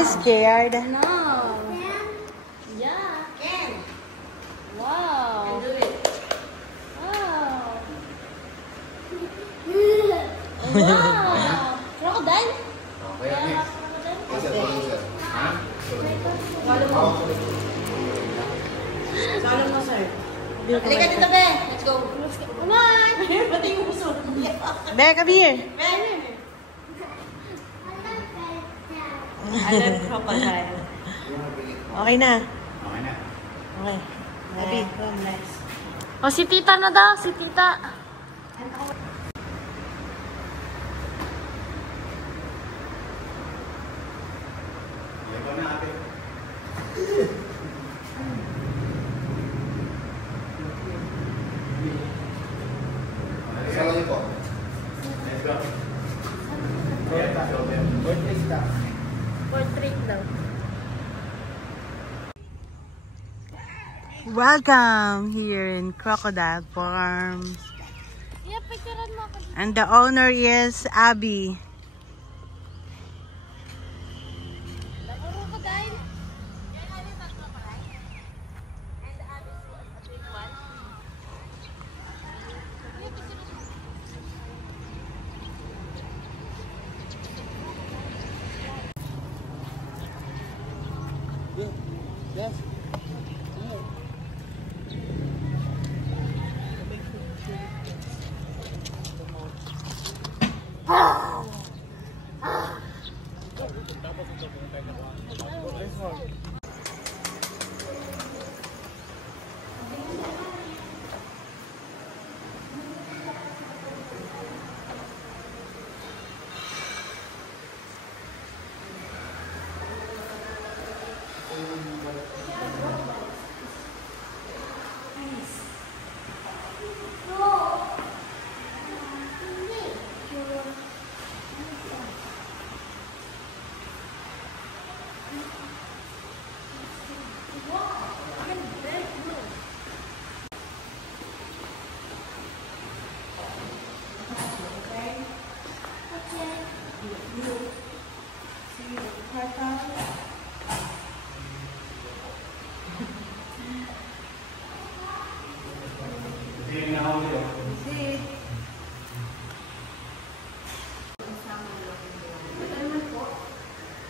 be scared. No. Yeah. Can. Wow. Can do it. Wow. Wow. Crocodile? Okay. Salo mo, sir. Halika dito, Be. Let's go. Come on. Pati yung puso. Be, come here. Be. I love crocodile. Okay na. Okay na. Okay. Baby, nice. O, si tita na daw. Si tita. Ito na ate. Isa lang ito. Let's go. Portrait daw. Welcome here in Crocodile Farms. Yeah, picturean mo ako. And the owner is Abby. Crocodile. Yes.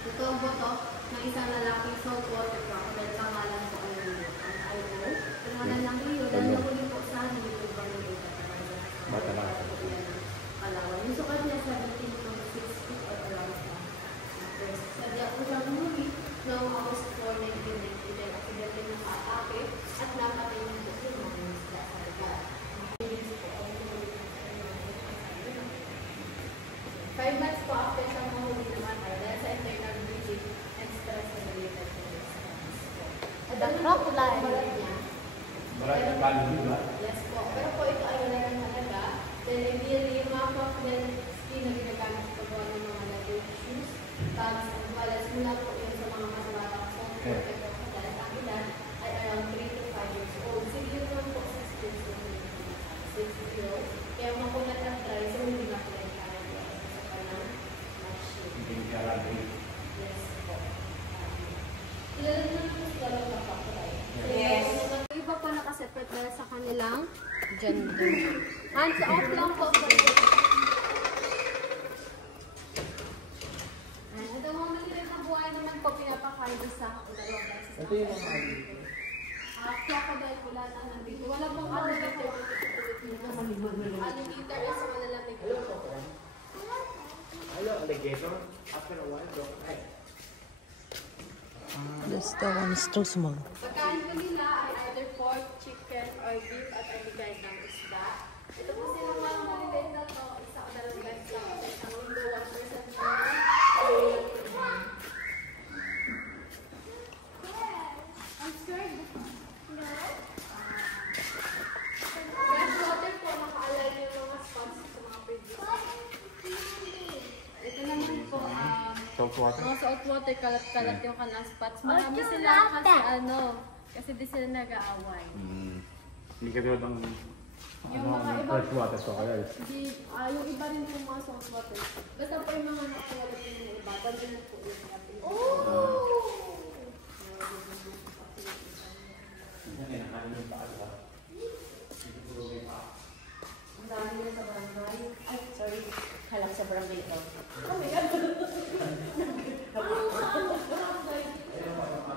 Ito ang boto ng isang lalaking saltwater crocodile. Pangalan po ang I.O. Pangalan ng Rio. Dahil nahuli po sa dito ba nito? Palawan. Yung sukat niya 17.6 feet or around that. Sadya po siya nahuli noong August 4, 1999. Accidentally nakatake at napatay niyo po yung mga isla sa lugar. 5 months po after sa mahuli namatay dahil sa internal bleeding and stress related to this. The crocodile. Balat niya. Yes po. Pero po ito ay wala ng halaga. Then ideally, yung mga crocodile skin na ginagamit sa paggawa ng mga leather shoes, bags, and wallets, mula po yun sa mga matabatang saltwater crocodile. Ang ilan ay around 3 to 5 years old. Sigil naman po 6 years old. 6 years. Kaya makulat at dry, so hindi makilay kaya po. Yes po. Kilala naman po sila ng crocodile. Yes. Yung iba po nakaseparate dahil sa kanilang gender. Hands off lang po. Ito mga maliit na buhay naman po pinapakain sa dalawang beses. Ito yung mga crocodile wala na nandito. Wala pong alligator. Alligator is malalamig. Hello, alligator. After a while, go. This one is too small. Pagkain po nila ay either pork, chicken, or beef at any kind ng isda. Ito po silang mga maliliit na to. Isa o dalawang beses lang. Isang window, 1% na. I'm scared. Freshwater po, maka-align yung mga spots sa mga previous. Ito naman po, Saltwater? mga saltwater, kalat-kalat yung kanang spots. Marami sila kasi di sila nag-aaway. Hindi ka doon ang Yung mga iba, freshwater crocodile. yung iba rin yung mga saltwater. Basta po yung mga nakuha yung iba, dami na po yung natin. sa barangay ito.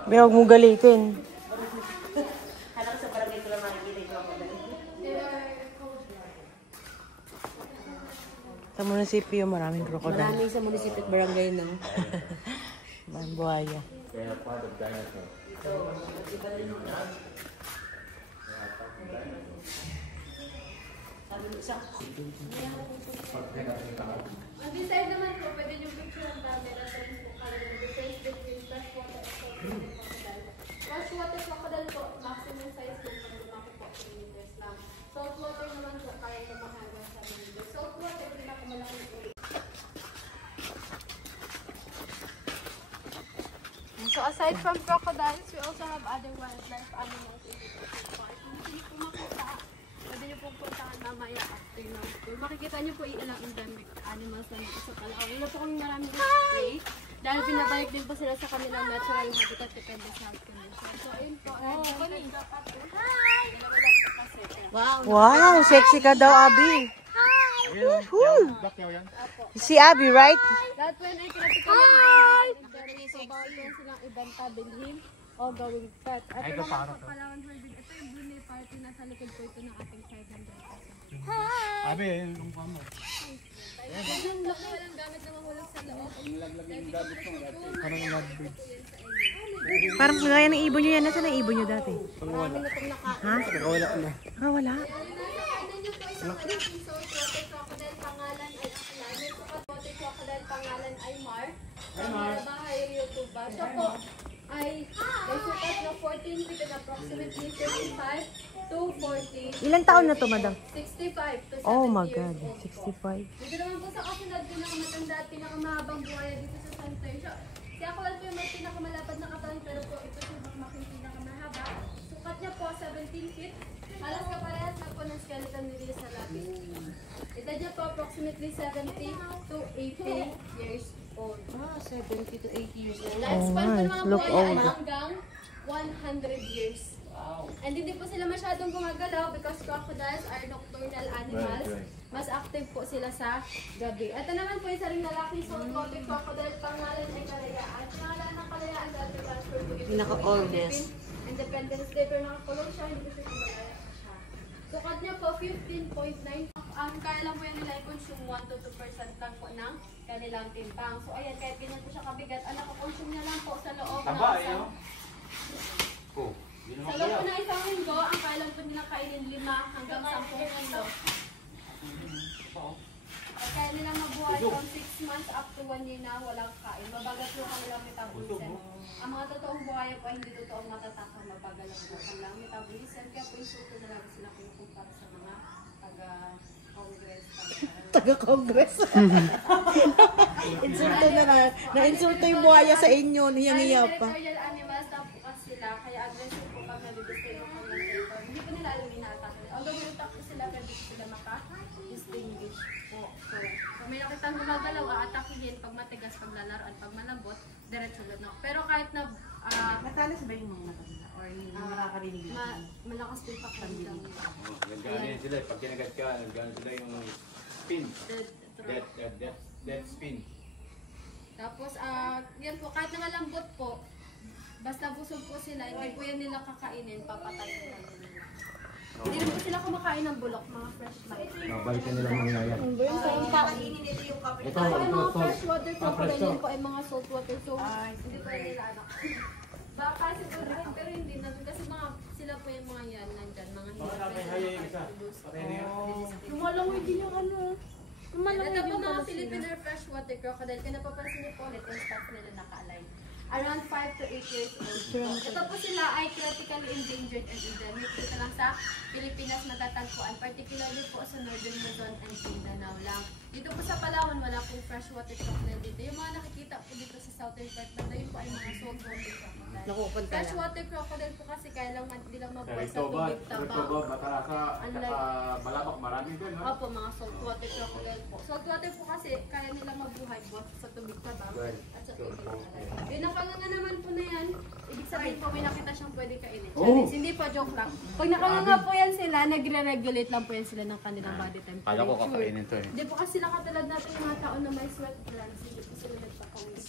May huwag mo galitin. Kala ko sa barangay ko lang makikita yung crocodile. Sa munisipyo, maraming crocodile. Maraming sa munisipyo at barangay no. Maraming buhaya. Kaya part of dinosaur. On this side naman po, pwede nyo picture ang camera sa Facebook kaya the difference between freshwater and saltwater crocodile. Freshwater crocodile po, maximum size ng pag-lumaki po 3 meters lang. Saltwater naman po, kaya lumaki hanggang 7 meters. Saltwater, pinakamalaki po. So aside from crocodiles, we also have other wildlife animals in the park. Hindi niyo po makita. Pwede niyo pong puntahan mamaya after ng tour. Makikita niyo po ilang endemic animals na nito sa Palawan. Wala po kami maraming display. Dahil pinabalik din po sila sa kanilang natural habitat depende sa health condition. So ayun po. Hi! Wow, sexy ka daw, Abby. Si Abby, right? That when I critical so bawal po silang ibanta, bilhin, o gawing pet. At ito naman po Palawan Holding. Ito yung Brunei Party na sa likod po ito ng ating 500. Hi! Abi, yung kamo. Yung laki walang gamit na mahulog sa loob. Parang gaya ng ibon nyo yan. Nasaan ang ibon nyo dati? Marami na itong nakain. Ha? Nakawala na. Ah, wala. Ano nyo po isang Philippine saltwater crocodile, pangalan ay Aklan. Yung saltwater crocodile, pangalan ay Mar. Sa Bahay Rio Tuba. Siya po ay may sukat na 14 feet and approximately 35 to 40. Ilang taon na to, madam? 65 to 70 Oh my years God, old. 65. Dito naman po sa kasunod, pinakamatanda at pinakamahabang buhaya dito sa San Tercio. Si Aqual po yung may pinakamalapad na katawan, pero po ito si Bakmaking pinakamahaba. Sukat niya po 17 feet. Halos kaparehas na po ng skeleton nila sa lapis. Edad niya po approximately 70 to 80 years old. Ah, 70 to 80 years old. Lifespan po ng mga look buhaya ay old. hanggang 100 years. Wow. And hindi po sila masyadong gumagalaw because crocodiles are nocturnal animals. Right. Mas active po sila sa gabi. Ito naman po isa ring lalaking saltwater crocodile, pangalan ay Kalayaan. Pangalan ng Kalayaan dahil transfer po ito Pinaka-oldest. Independence Day, pero nakakulong siya, hindi kasi kumalaya siya. Sukat niya po 15.9. Ang kaya lang po yan nila i-consume 1 to 2% lang po ng kanilang timbang. So ayan, kahit ganyan po siya kabigat, ang nakakonsume niya lang po sa loob ng Taba, isang... Oh, yun Sa loob po ng isang linggo, ang kaya lang po nila kainin 5 hanggang 10 kilo. At kaya nilang mabuhay from 6 months up to 1 year na walang kain. Mabagal po kanilang metabolism. Ang mga totoong buhay po ay hindi totoong matatakang mabagal ang kanilang metabolism. Kaya po insulto na lang sila pinukumpara sa mga taga-congress. Taga-congress. Insulto na na. Na-insulto yung buhaya sa inyo. Niya-niya pa. Territorial animals na po kasi sila. Kaya aggressive po pag nalibigay yung kanilang territory. Hindi po nila alam yung ina-attack nila. Although may utak po sila, pero hindi sila maka-distinguish po. So may nakitang gumagalaw, a-attackin pag matigas, pag lalaroan, pag malambot, diretso lunok. Pero kahit na Matalas ba yung mga matanda? Or yung nakakarinig? malakas po yung pakiramdam. Nagano yan sila. Pag kinagat ka, nagano sila yung spin. Dead spin. Tapos, yan po, kahit na malambot po, basta busog po sila, hindi po yan nila kakainin, papatayin na nila. Hindi rin po sila kumakain ng bulok, mga fresh life. Balikan nila mga yan. Kakainin nito yung kapit. Ito, Ay, ito, mga salt. freshwater crocodile yan po ay mga saltwater, so hindi po yan nila anak. Baka siguro rin, pero hindi na, kasi mga, sila po yung mga yan, nandyan, mga Lumalangoy din yung ano. Ito po mga Filipino freshwater crocodile, kaya napapansin niyo po ulit yung stock nila naka-align. Around 5 to 8 years old. Ito po sila ay critically endangered and endemic. Dito lang sa Pilipinas matatagpuan, particularly po sa Northern Luzon and Mindanao lang. Dito po sa Palawan, wala pong freshwater crocodile dito. Yung mga nakikita po dito sa southern part, banda yun po ay mga saltwater crocodile. Freshwater crocodile po kasi kaya lang hindi lang mabuhay sa tubig taba. Batarasa, at saka balabak, marami din, no? Opo, mga saltwater crocodile po. Saltwater po kasi kaya nila mabuhay both sa tubig taba at sa tubig alay. Yun ang nakanganga naman po na yan, ibig sabihin po may nakita siyang pwede kainin. Challenge. Hindi po, joke lang. Pag nakanganga po yan sila, nagre-regulate lang po yan sila ng kanilang body temperature. Kala ko kakainin to eh. Hindi po kasi sila katulad natin yung mga tao na may sweat glands, hindi po sila nagpapangis.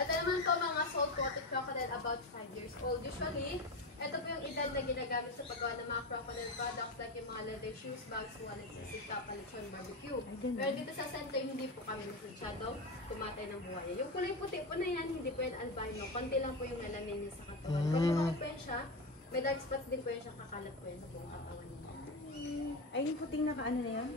At naman po mga salt-coated crocodile about 5 years old. Usually, ito po yung edad na ginagamit sa paggawa ng mga crocodile products like yung mga leather shoes, bags, wallets, sisika, palitsyon, barbecue. Pero dito sa center, hindi po kami masyadong kumatay ng buhaya. Yung kulay puti po na yan, hindi po yan albino. Konti lang po yung melanin niya sa katawan. Pag lumaki po yan siya, may dark spots din po yan siya, kakalat po yan sa buong katawan niya. Ay, yung puting nakaano na yan?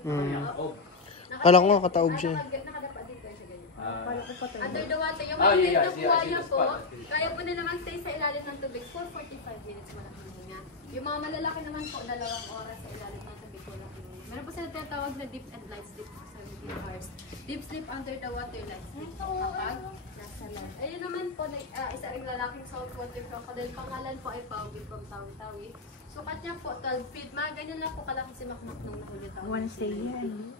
Kala ko nga kataob siya. Nakadapa din po yan siya ganyan. Under Under the water, yung Oh, maliit yeah, na yeah, buhaya yeah, po, spot. kaya po na naman stay sa ilalim ng tubig for 45 minutes walang hininga. Yung mga malalaki naman po, 2 oras sa ilalim ng tubig walang hininga. Meron po sila tinatawag na deep and light sleep for 17 hours. Deep sleep under the water, light sleep kapag nasa land. Ayun naman po, isa ring lalaking saltwater crocodile. Pangalan po ay Pauwi from Tawi-Tawi. Sukat niya po 12 feet. Mga ganyan lang po kalaki si Makmak nung nahuli taon. Wanna stay here?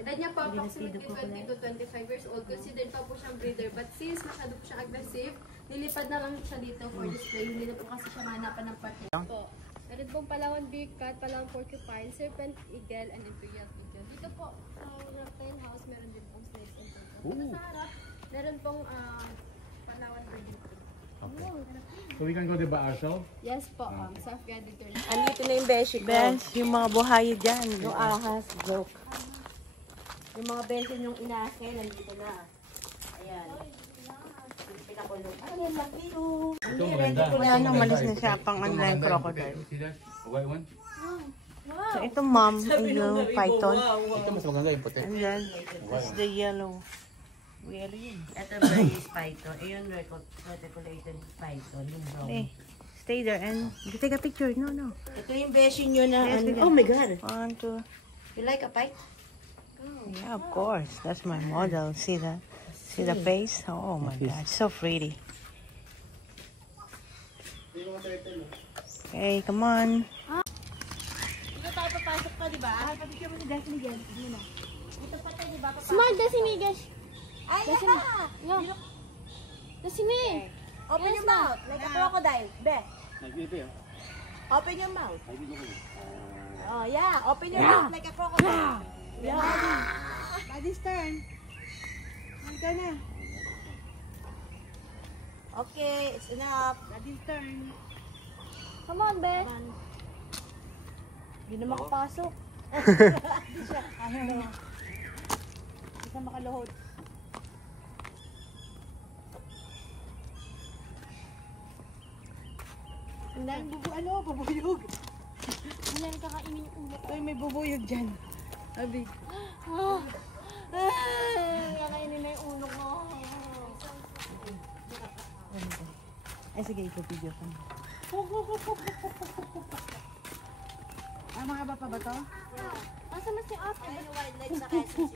Edad niya po approximately 20 to 25 years old. Considered pa po siyang breeder. But since masyado po siyang aggressive, nilipad na lang siya dito for display. Hindi na po kasi siya mahanapan ng partner po. Meron pong Palawan bear cat, Palawan porcupine, serpent eagle, and imperial pigeon. Dito po sa reptile house, meron din pong snakes and turtles. Dito sa harap, meron pong Palawan birding pool. Okay. So we can go diba ourselves? Yes po, self-guided tour. Andito na yung beshi ko. Bes, yung mga buhaya dyan. Yung ahas, joke. Yung mga beshi yung inase, nandito na. Ayan. Pinakulong. Ayan, laki o. Ito maganda. Yan, umalis na siya pang online crocodile. See that? White one? So, ito mom, ay yung python. Ito mas maganda yung puti. And then, that's the yellow. Yellow yun. Ito Burmese python. Ayun, reticulated python. Yung brown. Okay. Stay there and take a picture. No, no. Ito yung beshi nyo na Yes, ano. we can. Oh my God. 1, 2. You like a python? Yeah, of course. That's my model. See that? See the face? Oh my God, so pretty. Okay, come on. Dito tayo papasok pa, di ba? Papicture mo si Daphne dyan. Dito pa tayo, di ba? Small Dasini, guys. Ay, yeah! Dasini. Open your mouth, like a crocodile. Be, Nagpipi oh. open your mouth. Oh, yeah. Open your mouth like a crocodile. Yeah. Daddy's turn. Hangga na. Okay, it's enough. Daddy's turn. Come on, Beth. Hindi na makapasok. Hindi siya makaluhod. Ang daming bubuyog. Hindi kakainin yung ulo. Uy, may bubuyog dyan. Abi. Kakainin na yung ulo ko. Ay, sige, ito-video ko. Mga pa ba to? Asa na si Ate? Ayun yung wildlife sa Quezon.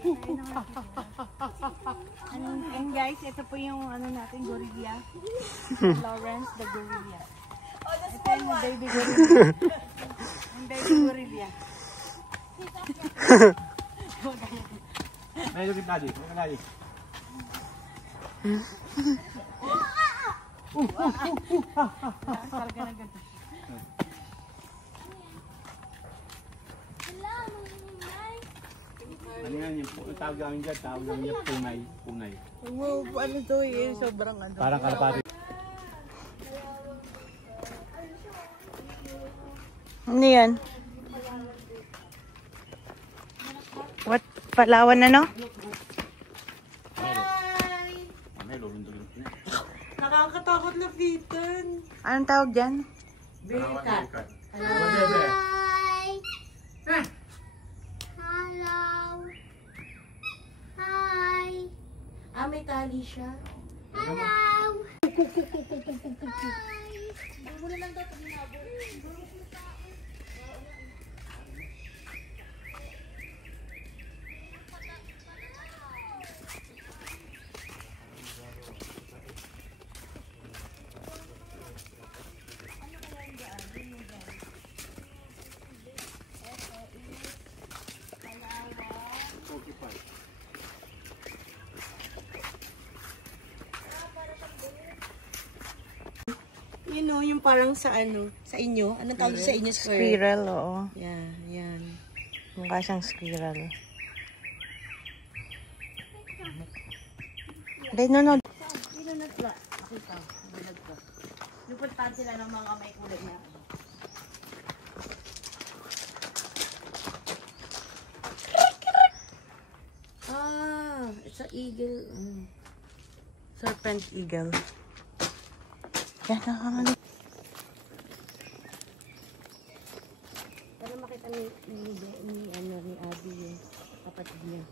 And guys, ito po yung ano natin, gorilla. Lawrence the gorilla. Oh, the Ito small yung one. baby gorilla. Yung baby gorilla. May look at daddy. Look at daddy. Talaga na ganito. Ano yan yung tawag namin dyan? Tawag namin dyan punay. Punay. Wow, ano to eh, sobrang ano. Parang kalapati. Ano yan? What? Palawan na, no? May lulundulun na. Nakakatakot na Peyton. Anong tawag dyan? Bear cat. Hi! Hello! Hi! Ah, may tali siya. Hello! You know, yung parang sa ano, sa inyo. Anong tawag sa inyo? Squirrel, oo. Yan, yan. Mukha siyang squirrel. They no, no. Sino nagla? Nakita, bulag ko. Lupuntahan sila ng mga may kulay na. Ah, it's an eagle. Serpent eagle. Yan, nakakalik. Para makita ni Abby yung kapatid niya.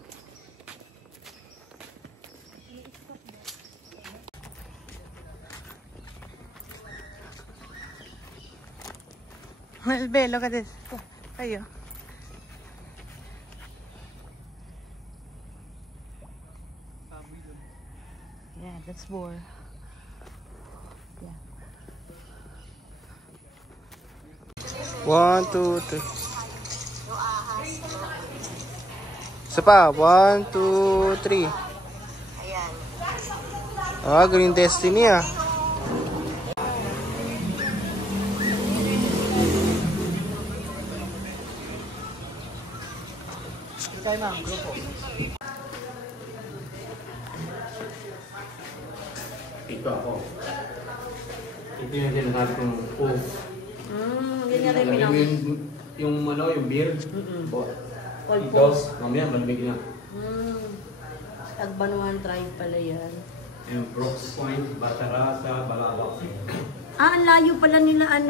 Melbe, look at this. Ayo. Yeah, that's boar. Yeah. 1, 2, 3. Isa pa. 1, 2, 3. Ah, Green Destiny ah. Ito ako. Ito yung sinasabi kong pulse. Yan nga rin Alam mo yung ano, yung beer? Ito, mamaya malamig na. Tagbanuan tribe pala yan. Yung Brooks Point, Batarasa, Balabak. Ah, ang layo pala nila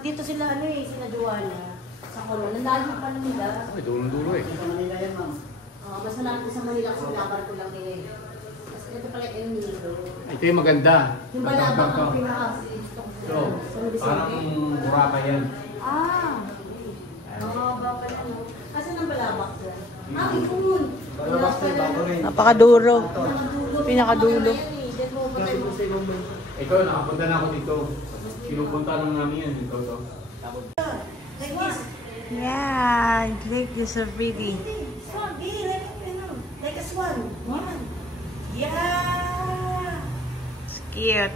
dito sila sila Joanna. Sa Coron, ang layo pala nila. Ay, dulo-dulo eh. Mas malapit ko sa Manila kasi labar ko lang nila eh. Mas ito pala yung Nido. Ito yung maganda. Yung balabang ang pinaka-gusto ko So, parang muraka yan. Ah! Baka yan. Kasi nang balabak dyan. Ah, ikun! Balabak sa bago rin. Napakadulo. Pinakadulo. Ito, nakapunta na ako dito. Pinupunta lang namin yan dito. Like this. Yeah, Lake is so pretty. Swan, like a swan. One. Yeah! It's cute.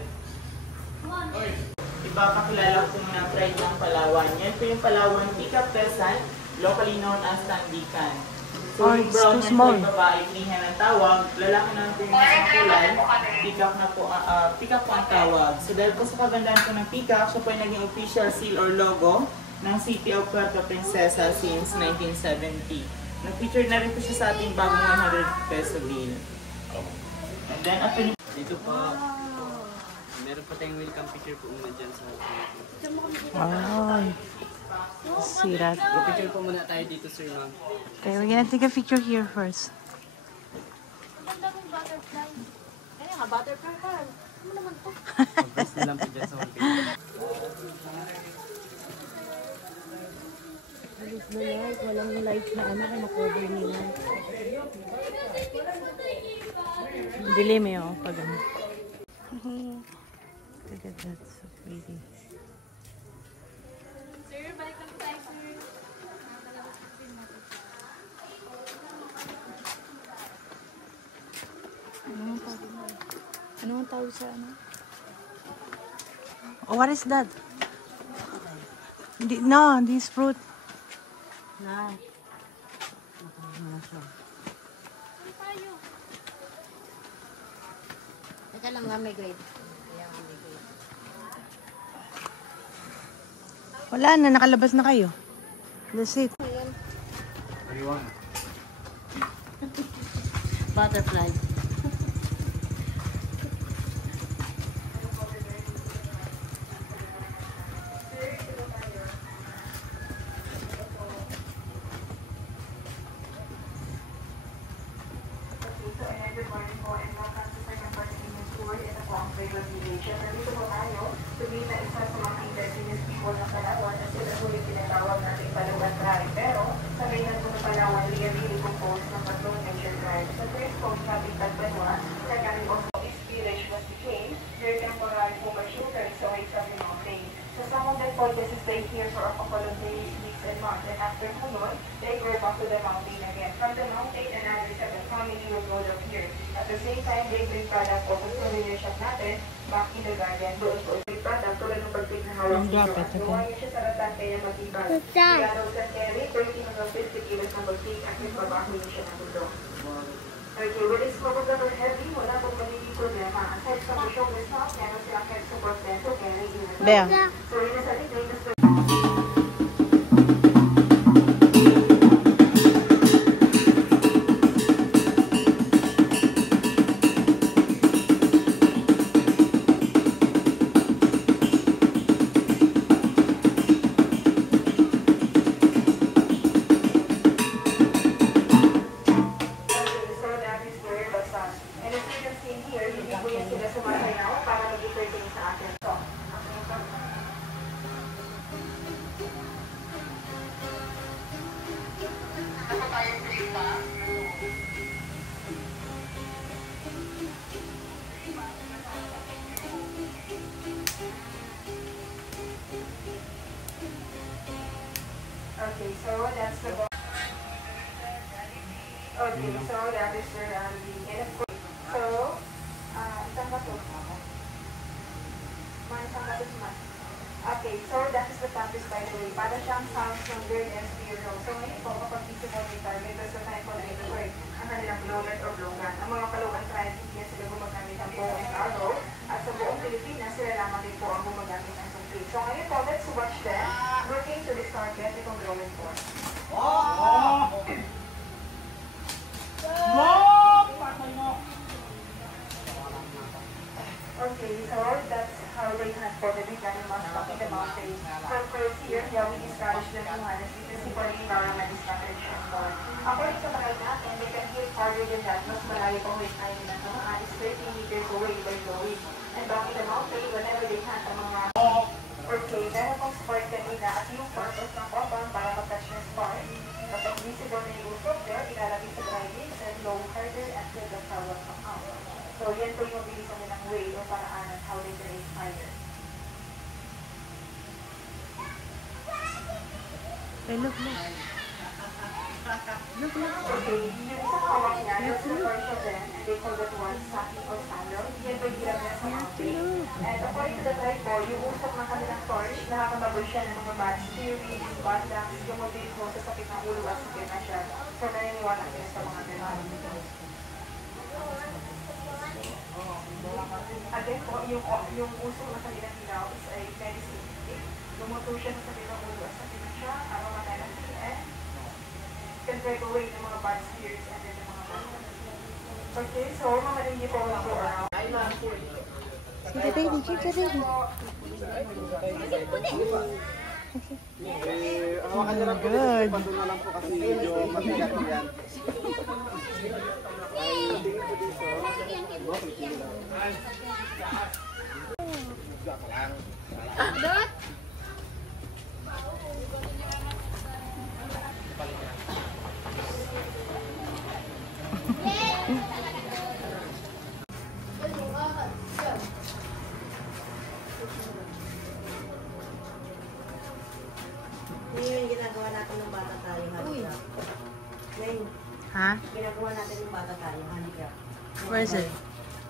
Ipapakilala ko muna ang pride ng Palawan. Yan po yung Palawan Pickup Peasant, locally known as Tandikan. So, Oh, yung it's brown too yan small. po yung babae, Nihan ang tawag. Lalaki naman po yung nasa kulay, pickup po ang tawag. So, dahil po sa kagandahan po ng pickup, siya po yung naging official seal or logo ng City of Puerto Princesa since 1970. Nag-feature na rin po siya sa ating bagong 100 peso bill. And then, at Dito pa, meron pa tayong welcome picture po muna dyan sa Wow. See that? picture po muna tayo dito, sir, ma'am. Okay, we're gonna take a picture here first. Kaya nga, butterfly ka. Ano naman to? Press na lang po dyan sa wallpaper. Halos na light. Walang light na kung makover nila. Dilim eh, oh, pag ano. Look at that, so pretty. Sir, balik lang po tayo, sir. Ano ang tawag sa ano? Oh, what is that? No, this fruit. Na. Teka lang nga, may grade. Kaya nga may grade. Wala na, nakalabas na kayo. That's it. Butterfly. Here for a couple of days, weeks, and months. And after Punoy, they go back to the mountain again. From the mountain, another 7 family will go up here. At the same time, Beyblade product open sa linear shop natin, back in the garden, doon po ulit product tulad ng pag-pick ng hawak sa shop. Gawa niyo siya sa ratan kaya matibag. Ilalaw sa carry, 30 hanggang 50 kilos ng pag-pick at may babaho niyo siya ng tulong. Okay, with this mobile level heavy, wala pong magiging problema. Aside sa shoulder stop, meron silang head support then to carry unit. Bea. So yun sa ating latest. Okay, so that's the box. Okay, so that is the and of course, so isang bato. Isang bato naman. Okay, so that is the practice by the way. Para siyang sounds ng bird and zero. So ngayon po, kapag visible may target, so tayo po na ito ang kanilang blowlet or blowgun. Ang mga kaluan tribes, hindi sila gumagamit ng bow and arrow. At sa buong Pilipinas, sila lamang din po ang gumagamit ng sungkit. So ngayon po, let's watch them working to this target itong blowing force. Okay, so that's how they transported the animals up in the mountains. From first here, yeah, we established the Johannes because for the environment is not straightforward. According to mga natin, they can hit harder than that. Mas malayo pa with time na mga is 30 meters away by blowing. And back in the mountain, whenever they hunt ang mga okay, meron pong spark kanina at yung purpose ng bottom para mag-touch yung spark. Kapag visible na yung usok there, ilalagay sa dry leaves and blow harder until the flower come out. So, yan po yung bilisan nilang way o paraan how they create fire. Hey, look. Okay, yung isang hawak niya, that's the version then, and they call that one sacking or sandal. Yan po yung hirap niya sa mountain. And according to the tribe po, yung usok ng kanilang torch, nakakababol siya ng mga bad theory, bad lungs, yung motivate mo sa sakit ng ulo at sakit na siya. So, naniniwala niya sa mga ganun. Again po, yung usok ng kanilang ilaw is a medicine. Lumuto siya sa sakit ng ulo at sakit na siya, aromatherapy, and can take away the mga bad spirits and then the mga bad. Okay, so mamalingi po ako around. See the baby, keep the baby. Good. Yung ginagawa natin ng bata tayo, handicap. Ngayon, ginagawa natin ng bata tayo, handicap. Where is it?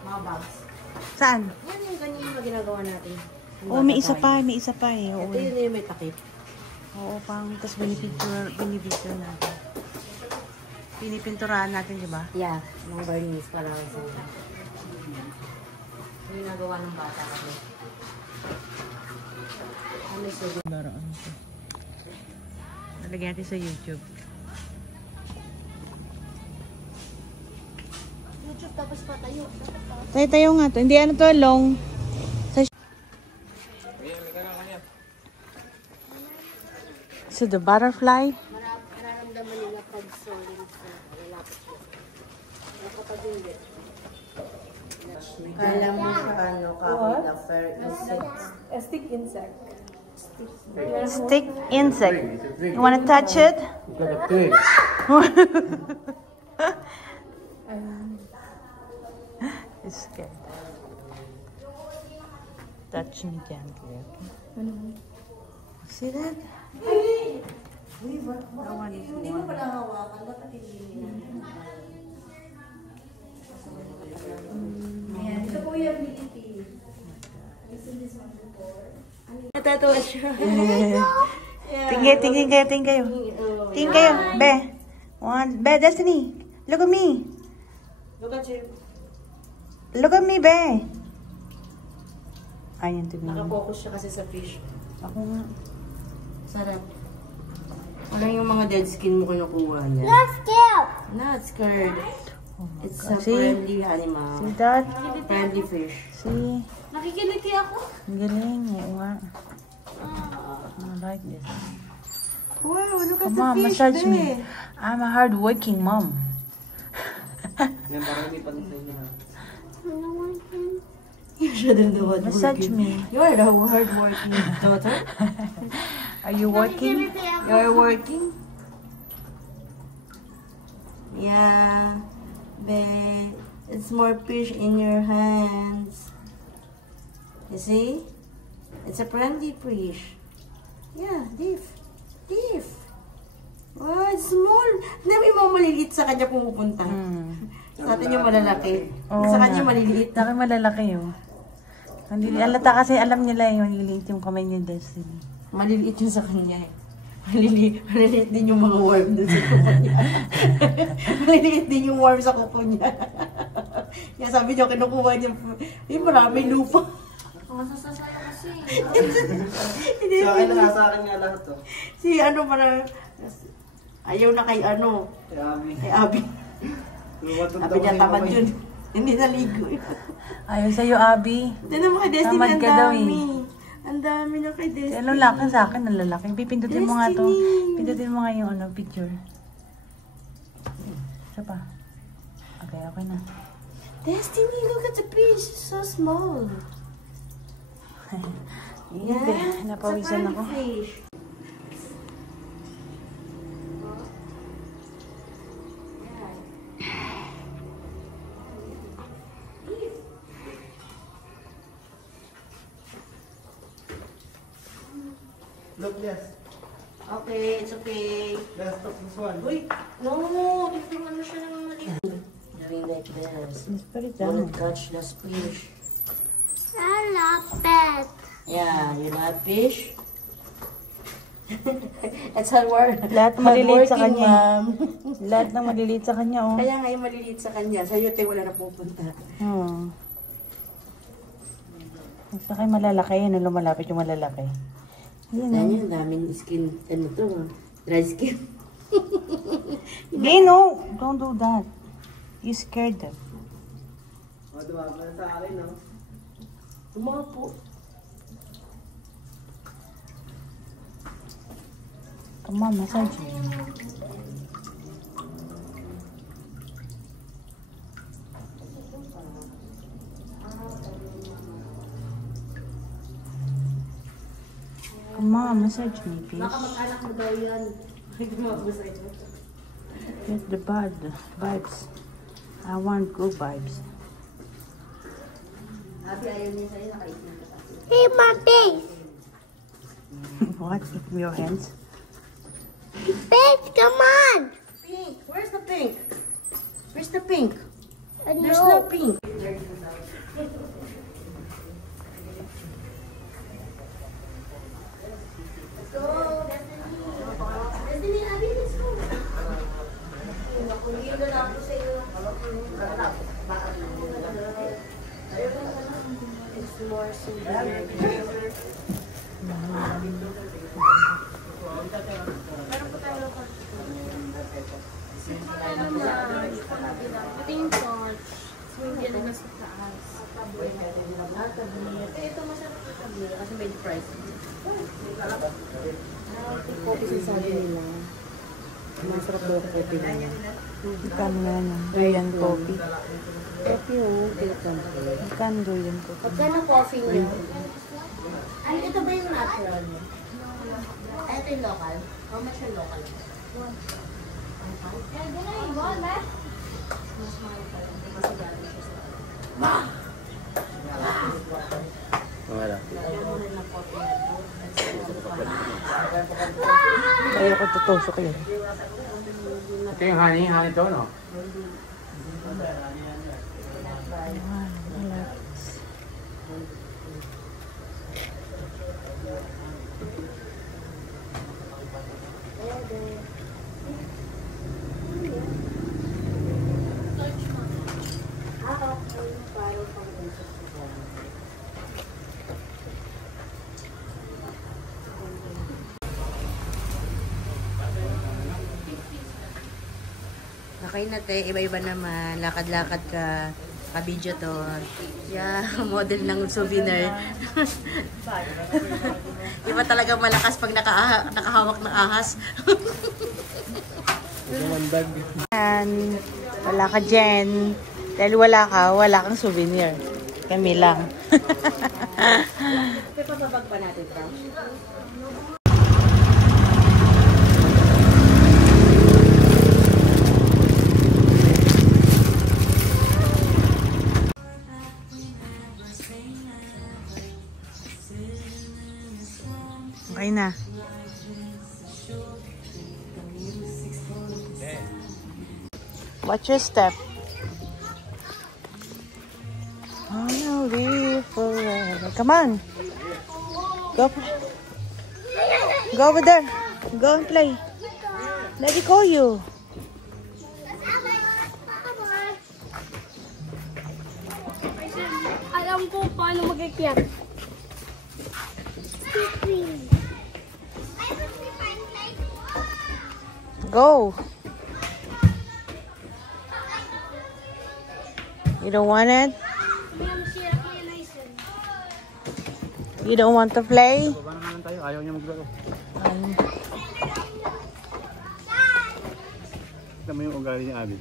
Mga bags. Saan? Yan yung ganyan yung ginagawa natin. Oh, may isa pa eh. Oo. Ito yun yung may takip. Oo, pang, tapos binipicture natin. Pinipinturahan natin, di ba? Yeah, mga barniz para sa yung ginagawa ng bata kasi. Ano siya? Laruan ko. Nalagyan natin sa YouTube. YouTube tapos patayo. Tayo nga to. Hindi ano to, long. So the butterfly. Mararamdaman nila pag solid sa lalapit siya. Kapag hindi. Kala mo sa ano, kapit na fair insects. A stick insect. Stick insect. You want to touch it? It's scared. Touch me gently, okay? See that? That one is Hindi mo pala hawakan, dapat hindi nila. natuwa siya. Yeah. Tingin kayo. Tingin kayo. Be. Be, Destiny. Look at me. Look at you. Look at me, Be. Ayan, tingin. Nakapokus siya kasi sa fish. Ako nga. Sarap. Ano yung mga dead skin mo kinukuha niya? Not scared. Oh my It's God. a friendly animal. See that? Friendly fish. See? Nakikiliti ako. Ang galing. Oo nga. I like this. Wow, look at Come the on, fish, massage Be. me. I'm a hard-working mom. Yan, parang hindi pa sa inyo. Siya din the hard Massage me. You are the hard-working daughter. Are you working? You are working? Yeah. Babe, it's more fish in your hands. You see? It's a friendly fish. Yeah, Diff. Oh, it's small. Dami mo maliliit sa kanya pumupunta. Sa atin yung malalaki. Oo Sa kanya nga. maliliit. Laki malalaki oh. Alata kasi alam nila yung maliliit yung kamay ni Destiny. Maliliit yung sa kanya. Maliliit din yung mga worm doon sa kuko niya. Maliliit din yung worm sa kuko niya. Kaya sabi niyo, kinukuha niya, maraming lupa. Masasasaya kasi. Sa akin, nasa akin nga lahat to. Si ano para, ayaw na kay ano, kay Abby. Sabi niya, tamad yun. Hindi naligo yun. Ayaw sa'yo, Abby. Tignan mo kay Destiny, Tamad ang ka daw dami. Ang dami na kay Destiny. Ano lakan sa akin, ang lalaki. Pipindutin mo nga to. Pindutin mo nga yung ano, picture. Isa pa. Okay na. Destiny, look at the fish. It's so small. Yeah, napawisan ako. Fish. Look, yes. Okay, it's okay. Let's talk this one. Uy, no, dito ano siya ng maliit. Doing like this. Let's put it Wanna down. catch the fish. I love that. Yeah, you love fish? It's hard Lahat maliliit sa hardworking, kanya. ma'am. Lahat ng maliliit sa kanya, oh. Kaya nga yung maliliit sa kanya. Sa yote wala na pupunta. Basta kayo malalaki, ano lumalapit yung malalaki. Yan, Yan yung daming skin, ano to, dry skin. Hey, no! Don't do that. You scared them. O, diba? Para sa akin, no? Tumapo. Come on, massage me. Come on, massage me, please. Baka mag-anak mo daw yan. Hindi mo ako sa'yo. Get the vibes. I want good vibes. Happy ayaw niya sa'yo, nakait na ka. Hey, my face. What? With your hands? Face, come on. Pink! Where's the pink? Where's the pink? I There's know. no pink. Destiny, Abby, let's go. Nakuliyo na ako sa iyo. It's more severe. Ito yung torch. So, hindi na nasa taas. Ito masarap na sabi kasi may price. Coffee sa sabi nila. Masarap daw coffee nila. Ikan nga yan. Durian coffee. Coffee o, Ikan durian coffee. Magkano coffee niyo? Ano, ito ba yung natural niyo? Ay, ito yung local? How much yung local? Mas mahal pala. Kasi galing siya sa... Wala. Lagyan mo rin ng coffee na ito. Kaya ko tutusok yun. Ito yung honey to, no? Okay na te, iba-iba naman. Lakad-lakad ka. Ka-video to. Yeah, model ng souvenir. Iba talaga malakas pag nakahawak ng ahas. Yan. Wala ka dyan. Dahil wala kang souvenir. Kami lang. Papabag pa natin, Frank. Okay na. Watch your step. I'll live forever. Come on. Go. Go over there. Go and play. Let me call you. Alam ko paano mag-ikyat. Go. You don't want it? You don't want to play? Ayaw niya maglaro. Tignan mo yung ugali niya, Abby.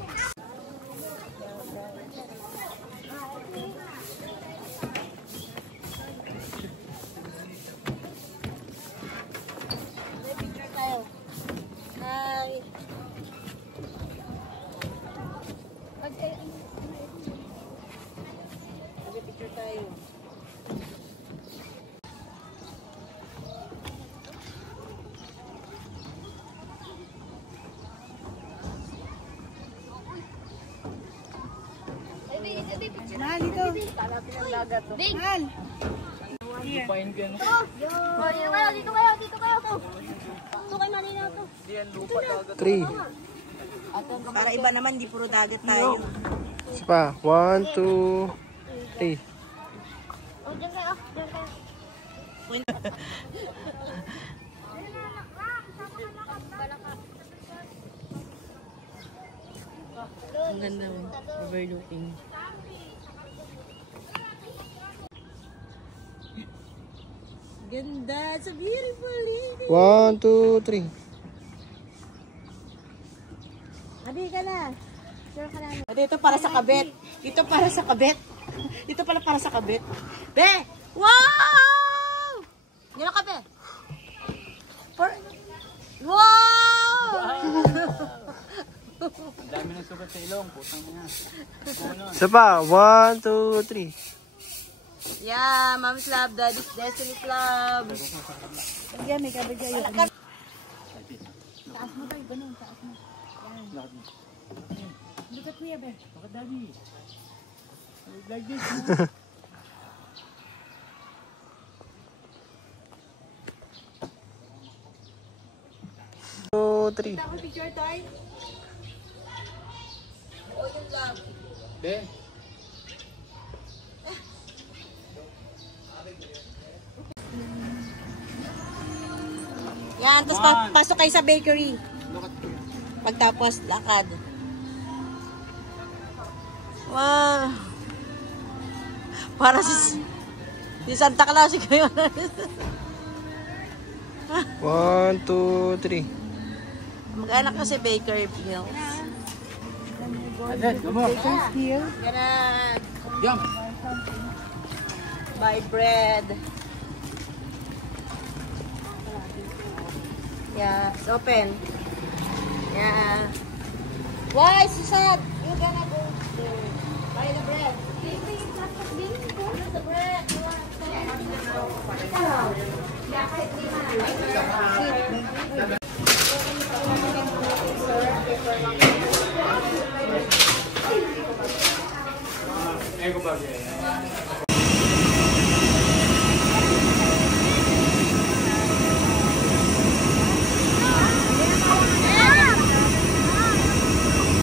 Mahal, dito. Talapin ang dagat. Mahal. Lupain ka na. Dito kayo. Dito kayo malinaw to. Diyan, lupa dagat. 3. Para iba naman, di puro dagat tayo. Isa pa. 1, 2, 3. Oh, dyan kayo. Ang ganda mo. Overlooking. Ganda. It's a beautiful lady. 1, 2, 3. Abi ka na. Dito para sa kabit. Dito para sa kabit. Dito pala para sa kabit. Be! Wow! Yan ang kabe. Wow! Ang dami ng sugat sa ilong. Putang na. Isa pa. 1, 2, 3. Yeah, Mom's Love, Daddy's Destiny's Love. Yan, may kabigay yun. Taas mo tayo, ganun. Taas mo. Yan. Look at me, Abe. Look at Daddy. Like this. 2, 3. Ako picture toy. Oh, yun lang. Be. Yan, tapos pasok kayo sa bakery. Pagtapos, lakad. Wow. Para si Santa Claus kayo. 1, 2, 3. Mag-anak ko si Baker Hills. Adet, come on. Ganun. Jump. Buy bread. Yeah, it's open. Yeah. Why, Susad? You're gonna go there. Buy the bread. The bread. You want Ego ba?